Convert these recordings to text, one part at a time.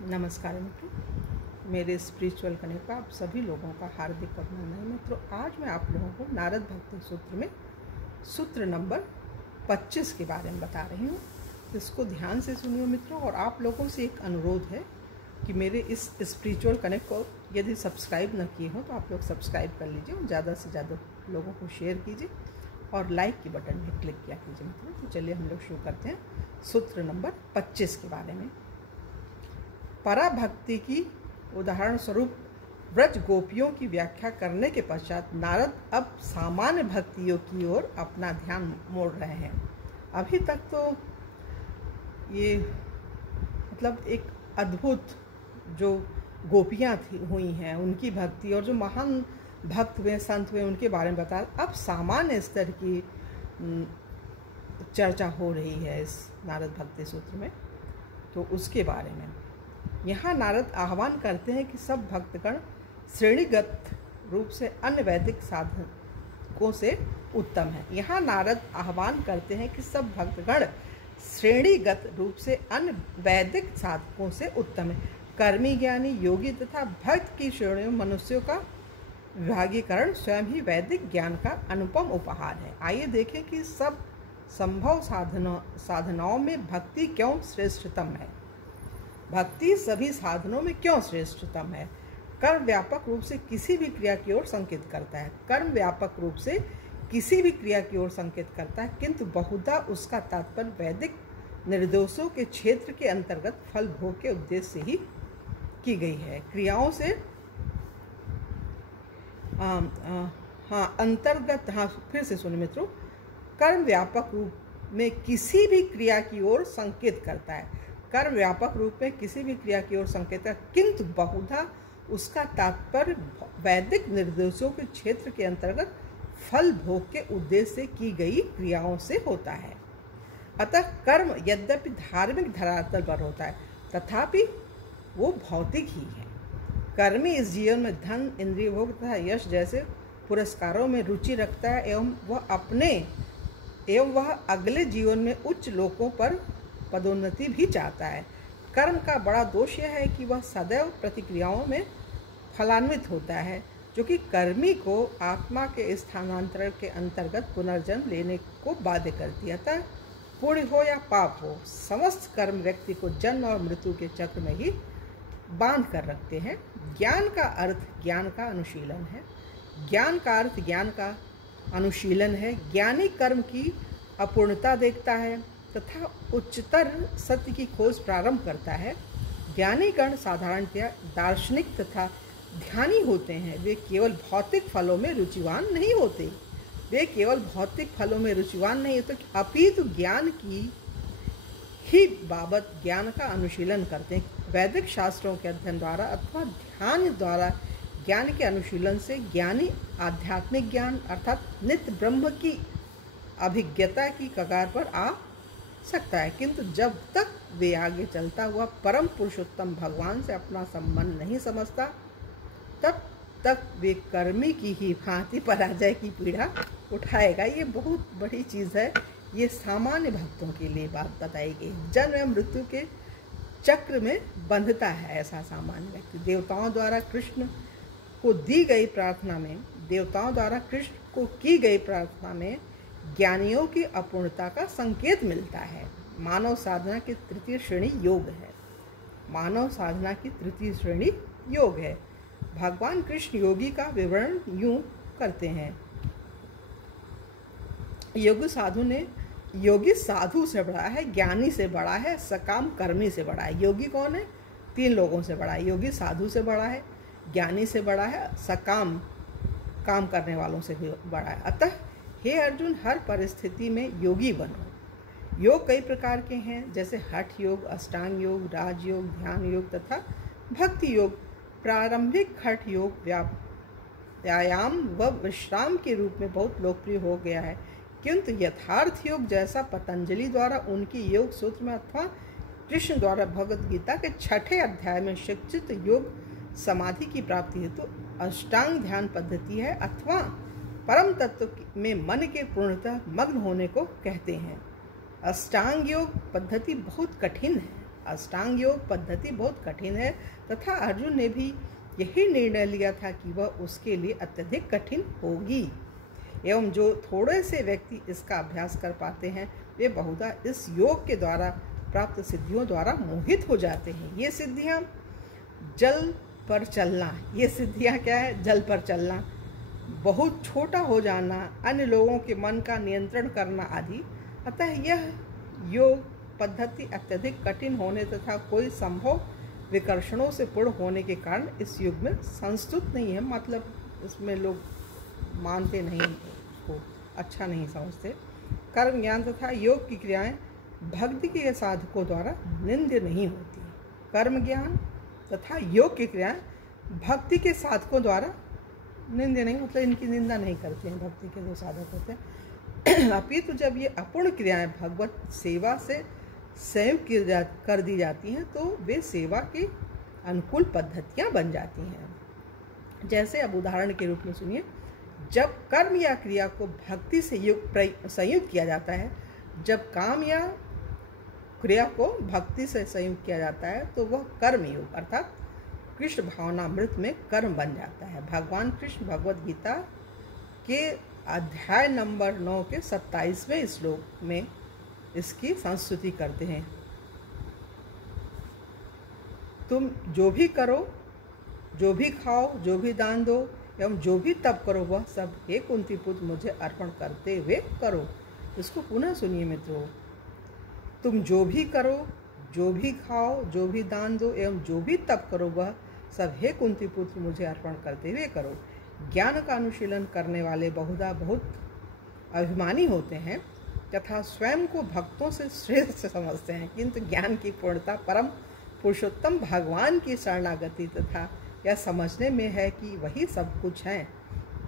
नमस्कार मित्रों, मेरे स्पिरिचुअल कनेक्ट पर आप सभी लोगों का हार्दिक अभिनंदन। मित्रों, आज मैं आप लोगों को नारद भक्ति सूत्र में सूत्र नंबर 25 के बारे में बता रही हूँ। इसको ध्यान से सुनिए मित्रों, और आप लोगों से एक अनुरोध है कि मेरे इस स्पिरिचुअल कनेक्ट को यदि सब्सक्राइब न किए हो तो आप लोग सब्सक्राइब कर लीजिए और ज़्यादा से ज़्यादा लोगों को शेयर कीजिए और लाइक की बटन में क्लिक किया कीजिए मित्रों। तो चलिए हम लोग शुरू करते हैं सूत्र नंबर 25 के बारे में। पराभक्ति की उदाहरण स्वरूप व्रज गोपियों की व्याख्या करने के पश्चात नारद अब सामान्य भक्तियों की ओर अपना ध्यान मोड़ रहे हैं। अभी तक तो ये मतलब एक अद्भुत जो गोपियाँ हुई हैं उनकी भक्ति और जो महान भक्त हुए संत हुए उनके बारे में बता, अब सामान्य स्तर की चर्चा हो रही है इस नारद भक्ति सूत्र में। तो उसके बारे में यहाँ नारद आह्वान करते हैं कि सब भक्तगण श्रेणीगत रूप से अन्य वैदिक साधकों से उत्तम है। यहाँ नारद आह्वान करते हैं कि सब भक्तगण श्रेणीगत रूप से अन्य वैदिक साधकों से उत्तम है। कर्मी, ज्ञानी, योगी तथा भक्त की श्रेणियों मनुष्यों का विभागीकरण स्वयं ही वैदिक ज्ञान का अनुपम उपहार है। आइए देखें कि सब संभव साधनाओं में भक्ति क्यों श्रेष्ठतम है। भक्ति सभी साधनों में क्यों श्रेष्ठतम है। कर्म व्यापक रूप से किसी भी क्रिया की ओर संकेत करता है। कर्म व्यापक रूप से किसी भी क्रिया की ओर संकेत करता है, किंतु बहुधा उसका तात्पर्य वैदिक निर्देशों के क्षेत्र के अंतर्गत फल भोग के उद्देश्य से ही की गई है। क्रियाओं से फिर से सुनिए मित्रों। कर्म व्यापक रूप में किसी भी क्रिया की ओर संकेत करता है। कर्म व्यापक रूप में किसी भी क्रिया की ओर संकेत है, किंतु बहुधा उसका तात्पर्य वैदिक निर्देशों के क्षेत्र के अंतर्गत फल भोग के उद्देश्य से की गई क्रियाओं से होता है। अतः कर्म यद्यपि धार्मिक धरातल पर होता है, तथापि वो भौतिक ही है। कर्मी इस जीवन में धन, इंद्रिय भोग तथा यश जैसे पुरस्कारों में रुचि रखता है एवं वह अगले जीवन में उच्च लोकों पर पदोन्नति भी चाहता है। कर्म का बड़ा दोष यह है कि वह सदैव प्रतिक्रियाओं में फलान्वित होता है, जो कि कर्मी को आत्मा के स्थानांतरण के अंतर्गत पुनर्जन्म लेने को बाध्य करती है। अतः पुण्य हो या पाप हो, समस्त कर्म व्यक्ति को जन्म और मृत्यु के चक्र में ही बांध कर रखते हैं। ज्ञान का अर्थ ज्ञान का अनुशीलन है। ज्ञान का अर्थ ज्ञान का अनुशीलन है। ज्ञानी कर्म की अपूर्णता देखता है तथा उच्चतर सत्य की खोज प्रारंभ करता है। ज्ञानी गण साधारणतया दार्शनिक तथा ध्यानी होते हैं। वे केवल भौतिक फलों में रुचिवान नहीं होते। अपितु ज्ञान की ही बाबत ज्ञान का अनुशीलन करते हैं। वैदिक शास्त्रों के अध्ययन द्वारा अथवा ध्यान द्वारा ज्ञान के अनुशीलन से ज्ञानी आध्यात्मिक ज्ञान अर्थात नित्य ब्रह्म की अभिज्ञता की कगार पर आ सकता है, किंतु जब तक वे आगे चलता हुआ परम पुरुषोत्तम भगवान से अपना संबंध नहीं समझता, तब तक वे कर्मी की ही भांति पराजय की पीड़ा उठाएगा। ये बहुत बड़ी चीज़ है। ये सामान्य भक्तों के लिए बात बताई गई। जन्म एवं मृत्यु के चक्र में बंधता है ऐसा सामान्य व्यक्ति। देवताओं द्वारा कृष्ण को की गई प्रार्थना में ज्ञानियों की अपूर्णता का संकेत मिलता है। मानव साधना की तृतीय श्रेणी योग है। भगवान कृष्ण योगी का विवरण यूं करते हैं। योगी साधु से बड़ा है, ज्ञानी से बड़ा है, सकाम कर्मी से बड़ा है। योगी कौन है? 3 लोगों से बड़ा है। योगी साधु से बड़ा है, ज्ञानी से बड़ा है, सकाम काम करने वालों से भी बड़ा है। अतः हे अर्जुन, हर परिस्थिति में योगी बनो। योग कई प्रकार के हैं, जैसे हठ योग, अष्टांग योग, राजयोग, ध्यान योग तथा भक्ति योग। प्रारंभिक हठ योग व्यायाम व विश्राम के रूप में बहुत लोकप्रिय हो गया है, किंतु यथार्थ योग जैसा पतंजलि द्वारा उनकी योग सूत्र में अथवा कृष्ण द्वारा भगवद गीता के 6ठे अध्याय में शिक्षित योग समाधि की प्राप्ति हेतु अष्टांग ध्यान पद्धति है, अथवा परम तत्व में मन के पूर्णतः मग्न होने को कहते हैं। अष्टांग योग पद्धति बहुत कठिन है। अष्टांग योग पद्धति बहुत कठिन है तथा अर्जुन ने भी यही निर्णय लिया था कि वह उसके लिए अत्यधिक कठिन होगी एवं जो थोड़े से व्यक्ति इसका अभ्यास कर पाते हैं वे बहुधा इस योग के द्वारा प्राप्त सिद्धियों द्वारा मोहित हो जाते हैं। ये सिद्धियाँ जल पर चलना, ये सिद्धियाँ क्या है? जल पर चलना, बहुत छोटा हो जाना, अन्य लोगों के मन का नियंत्रण करना आदि। अतः यह योग पद्धति अत्यधिक कठिन होने तथा कोई संभव विकर्षणों से पूर्ण होने के कारण इस युग में संस्तुत नहीं है। मतलब इसमें लोग मानते नहीं, उसको अच्छा नहीं समझते। कर्म ज्ञान तथा योग की क्रियाएं भक्ति के साधकों द्वारा निंद्य नहीं होती। कर्म ज्ञान तथा योग की क्रियाएं भक्ति के साधकों द्वारा निंद्य नहीं, मतलब इनकी निंदा नहीं करते हैं भक्ति के जो साधक होते हैं। अपितु जब ये अपूर्ण क्रियाएं भगवत सेवा से संयुक्त कर दी जाती हैं तो वे सेवा की अनुकूल पद्धतियां बन जाती हैं। जैसे अब उदाहरण के रूप में सुनिए, जब कर्म या क्रिया को भक्ति से संयुक्त किया जाता है, जब काम या क्रिया को भक्ति से संयुक्त किया जाता है तो वह कर्म योग अर्थात कृष्ण भावनामृत में कर्म बन जाता है। भगवान कृष्ण भगवद गीता के अध्याय नंबर 9 के 27वें श्लोक में इसकी संस्तुति करते हैं। तुम जो भी करो, जो भी खाओ, जो भी दान दो एवं जो भी तप करो वह सब हे कुंती पुत्र मुझे अर्पण करते हुए करो। इसको पुनः सुनिए मित्रों। तुम जो भी करो, जो भी खाओ, जो भी दान दो एवं जो भी तप करो वह सब हे कुंती पुत्र मुझे अर्पण करते हुए करो। ज्ञान का अनुशीलन करने वाले बहुधा बहुत अभिमानी होते हैं तथा स्वयं को भक्तों से श्रेष्ठ समझते हैं, किंतु ज्ञान की पूर्णता परम पुरुषोत्तम भगवान की शरणागति तथा यह समझने में है कि वही सब कुछ हैं,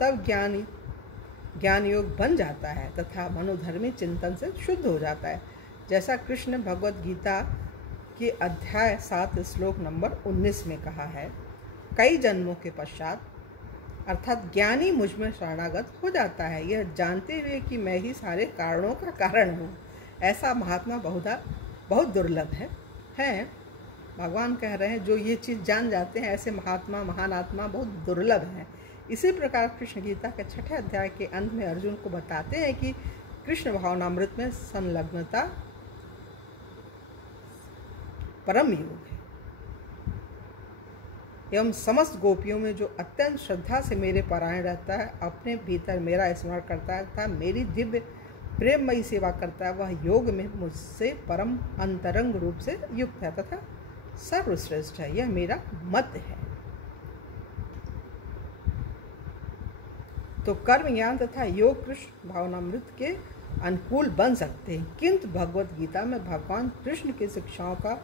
तब ज्ञान योग बन जाता है तथा मनोधर्मी चिंतन से शुद्ध हो जाता है। जैसा कृष्ण भगवद गीता के अध्याय 7 श्लोक नंबर 19 में कहा है, कई जन्मों के पश्चात अर्थात ज्ञानी मुझ में शरणागत हो जाता है, यह जानते हुए कि मैं ही सारे कारणों का कारण हूँ। ऐसा महात्मा बहुत दुर्लभ है। भगवान कह रहे हैं जो ये चीज़ जान जाते हैं ऐसे महात्मा महान आत्मा बहुत दुर्लभ हैं। इसी प्रकार कृष्ण गीता के 6ठे अध्याय के अंत में अर्जुन को बताते हैं कि कृष्ण भावनामृत में संलग्नता परम योग है एवं समस्त गोपियों में जो अत्यंत श्रद्धा से मेरे परायण रहता है, अपने भीतर मेरा स्मरण करता है तथा मेरी दिव्य प्रेममयी सेवा करता है, वह योग में मुझसे परम अंतरंग रूप से युक्त है तथा सर्वश्रेष्ठ है। यह मेरा मत है। तो कर्म ज्ञान तथा योग कृष्ण भावनामृत के अनुकूल बन सकते हैं, किंतु भगवत गीता में भगवान कृष्ण की शिक्षाओं का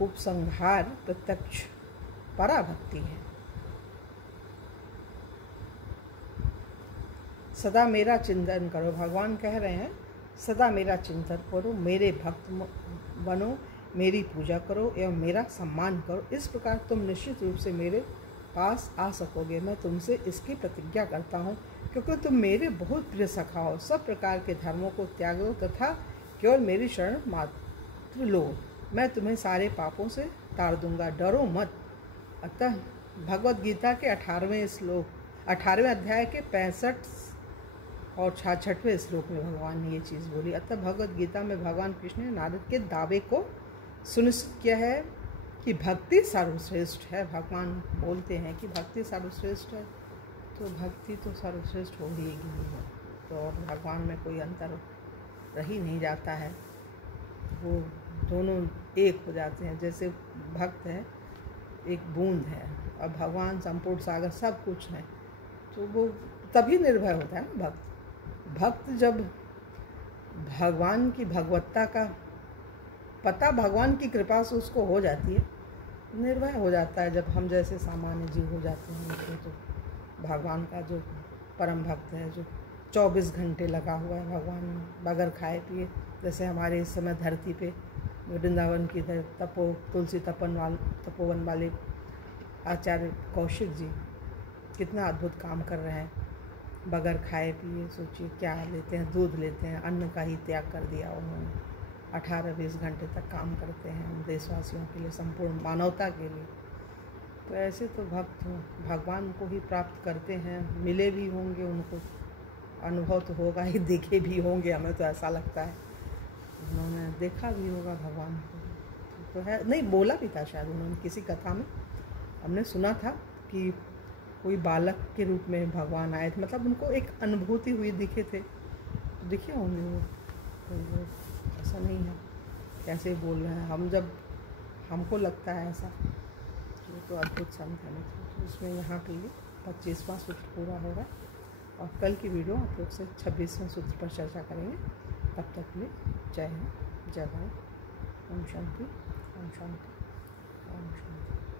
उपसंहार प्रत्यक्ष पराभक्ति है। सदा मेरा चिंतन करो, भगवान कह रहे हैं सदा मेरा चिंतन करो, मेरे भक्त बनो, मेरी पूजा करो एवं मेरा सम्मान करो। इस प्रकार तुम निश्चित रूप से मेरे पास आ सकोगे। मैं तुमसे इसकी प्रतिज्ञा करता हूँ, क्योंकि तुम मेरे बहुत प्रिय सखा हो। सब प्रकार के धर्मों को त्यागो तथा केवल मेरी शरण मात्र लो, मैं तुम्हें सारे पापों से तार दूंगा, डरो मत। अतः भगवत गीता के 18वें अध्याय के 65 और 66वें श्लोक में भगवान ने ये चीज़ बोली। अतः भगवत गीता में भगवान कृष्ण ने नारद के दावे को सुनिश्चित किया है कि भक्ति सर्वश्रेष्ठ है। भगवान बोलते हैं कि भक्ति सर्वश्रेष्ठ है, तो भक्ति तो सर्वश्रेष्ठ हो ही है, तो और भगवान में कोई अंतर रह ही नहीं जाता है, वो दोनों एक हो जाते हैं। जैसे भक्त है एक बूंद है और भगवान संपूर्ण सागर सब कुछ है, तो वो तभी निर्भय होता है ना भक्त जब भगवान की भगवत्ता का पता भगवान की कृपा से उसको हो जाती है, निर्भय हो जाता है। जब हम जैसे सामान्य जीव हो जाते हैं तो भगवान का जो परम भक्त है, जो 24 घंटे लगा हुआ है भगवान में बगैर खाए पिए, जैसे हमारे इस समय धरती पे वृंदावन की तुलसी तपोवन वाले आचार्य कौशिक जी कितना अद्भुत काम कर रहे हैं, बगैर खाए पिए। सोचिए क्या लेते हैं, दूध लेते हैं, अन्न का ही त्याग कर दिया उन्होंने। 18-20 घंटे तक काम करते हैं हम देशवासियों के लिए, संपूर्ण मानवता के लिए। तो ऐसे तो भक्त भगवान को ही प्राप्त करते हैं, मिले भी होंगे, उनको अनुभव तो होगा ही, देखे भी होंगे, हमें तो ऐसा लगता है उन्होंने देखा भी होगा भगवान को। तो है नहीं, बोला भी था शायद उन्होंने किसी कथा में, हमने सुना था कि कोई बालक के रूप में भगवान आए थे, मतलब उनको एक अनुभूति हुई, दिखे थे, तो दिखे होंगे वो। तो ऐसा नहीं है कैसे बोल रहे हैं हम, जब हमको लगता है ऐसा, तो अद्भुत संत है। तो उसमें यहाँ के लिए 25वां सूत्र पूरा होगा और कल की वीडियो आप लोग से 26वें सूत्र पर चर्चा करेंगे। तब तक के लिए जय हिंद, जय भारत, ओम शांति, ओम शांति, ओम शांति।